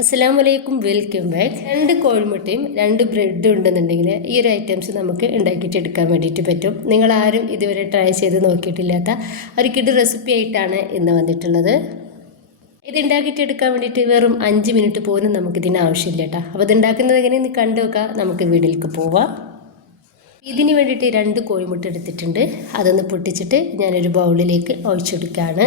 അസ്സലാമലൈക്കും, welcome back. 2 കോഴിമുട്ടയും 2 ബ്രെഡും ഉണ്ടെന്നുണ്ടെങ്കിൽ ഈ ഒരു ഐറ്റംസ് നമുക്ക് ഉണ്ടാക്കിയിട്ട് എടുക്കാൻ വേണ്ടിയിട്ട് പറ്റും. നിങ്ങളാരും ഇതുവരെ ട്രൈ ചെയ്ത് നോക്കിയിട്ടില്ലാത്ത ഒരു കിഡ് റെസിപ്പി ആയിട്ടാണ് ഇന്ന് വന്നിട്ടുള്ളത്. ഇത് ഉണ്ടാക്കിയിട്ട് എടുക്കാൻ വേണ്ടിയിട്ട് വെറും 5 മിനിറ്റ് പോലും നമുക്കിതിന് ആവശ്യമില്ല കേട്ടോ. അപ്പോൾ ഇത് ഉണ്ടാക്കുന്നത് എങ്ങനെയെന്ന് കണ്ടു നോക്കാം. നമുക്ക് വീട്ടിലേക്ക് പോവാം. ഇതിന് വേണ്ടിയിട്ട് 2 കോഴിമുട്ട എടുത്തിട്ടുണ്ട്. അതൊന്ന് പൊട്ടിച്ചിട്ട് ഞാനൊരു ബൗളിലേക്ക് ഒഴിച്ചെടുക്കുകയാണ്.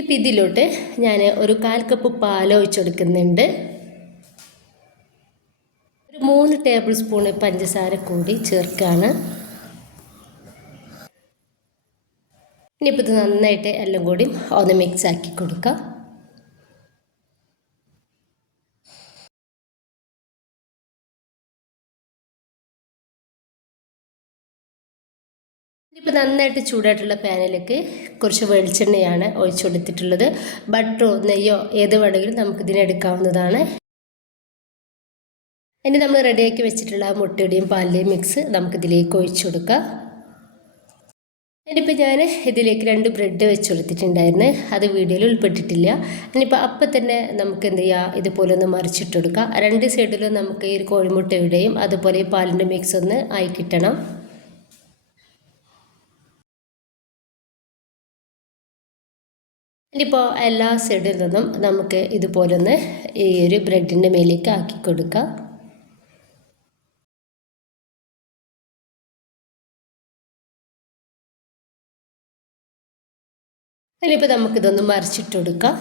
ഇപ്പം ഇതിലോട്ട് ഞാൻ ഒരു 1/4 കപ്പ് പാൽ ഒഴിച്ചെടുക്കുന്നുണ്ട്. ഒരു 3 ടേബിൾ സ്പൂൺ പഞ്ചസാര കൂടി ചേർക്കുകയാണ്. ഇനിയിപ്പോൾ ഇത് നന്നായിട്ട് എല്ലാം കൂടി ഒന്ന് മിക്സ് ആക്കി കൊടുക്കാം. ഇപ്പോൾ നന്നായിട്ട് ചൂടായിട്ടുള്ള പാനിലേക്ക് കുറച്ച് വെളിച്ചെണ്ണയാണ് ഒഴിച്ചു കൊടുത്തിട്ടുള്ളത്. ബട്ടറോ നെയ്യോ ഏത് വേണമെങ്കിലും നമുക്കിതിനെ എടുക്കാവുന്നതാണ്. ഇനി നമ്മൾ റെഡിയാക്കി വെച്ചിട്ടുള്ള മുട്ടയുടെയും പാലിൻ്റെയും മിക്സ് നമുക്കിതിലേക്ക് ഒഴിച്ചു കൊടുക്കാം. ഇനിയിപ്പോൾ ഞാൻ ഇതിലേക്ക് 2 ബ്രെഡ് വെച്ച് കൊടുത്തിട്ടുണ്ടായിരുന്നു. അത് വീഡിയോയിൽ ഉൾപ്പെട്ടിട്ടില്ല. ഇനിയിപ്പോൾ അപ്പം തന്നെ നമുക്ക് എന്ത് ചെയ്യുക, ഇതുപോലെ ഒന്ന് മറിച്ചിട്ട് കൊടുക്കുക. 2 സൈഡിലും നമുക്ക് ഈ കോഴിമുട്ടയുടെയും അതുപോലെ ഈ പാലിൻ്റെ മിക്സ് ഒന്ന് ആയി കിട്ടണം. ഇനിയിപ്പോൾ എല്ലാ സൈഡിൽ നിന്നും നമുക്ക് ഇതുപോലൊന്ന് ഈ ഒരു ബ്രെഡിൻ്റെ മേലേക്ക് ആക്കി കൊടുക്കാം. ഇനിയിപ്പോൾ നമുക്കിതൊന്ന് മറിച്ചിട്ട് കൊടുക്കാം.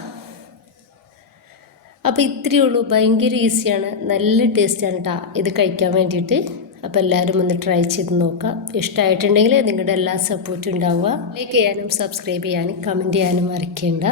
അപ്പോൾ ഇത്രയേ ഉള്ളൂ. ഭയങ്കര ഈസിയാണ്, നല്ല ടേസ്റ്റാണ് കേട്ടോ ഇത് കഴിക്കാൻ വേണ്ടിയിട്ട്. അപ്പോൾ എല്ലാവരും ഒന്ന് ട്രൈ ചെയ്ത് നോക്കാം. ഇഷ്ടമായിട്ടുണ്ടെങ്കിൽ നിങ്ങളുടെ എല്ലാ സപ്പോർട്ടും ഉണ്ടാവുക. ലൈക്ക് ചെയ്യാനും സബ്സ്ക്രൈബ് ചെയ്യാനും കമൻറ്റ് ചെയ്യാനും മറക്കേണ്ട.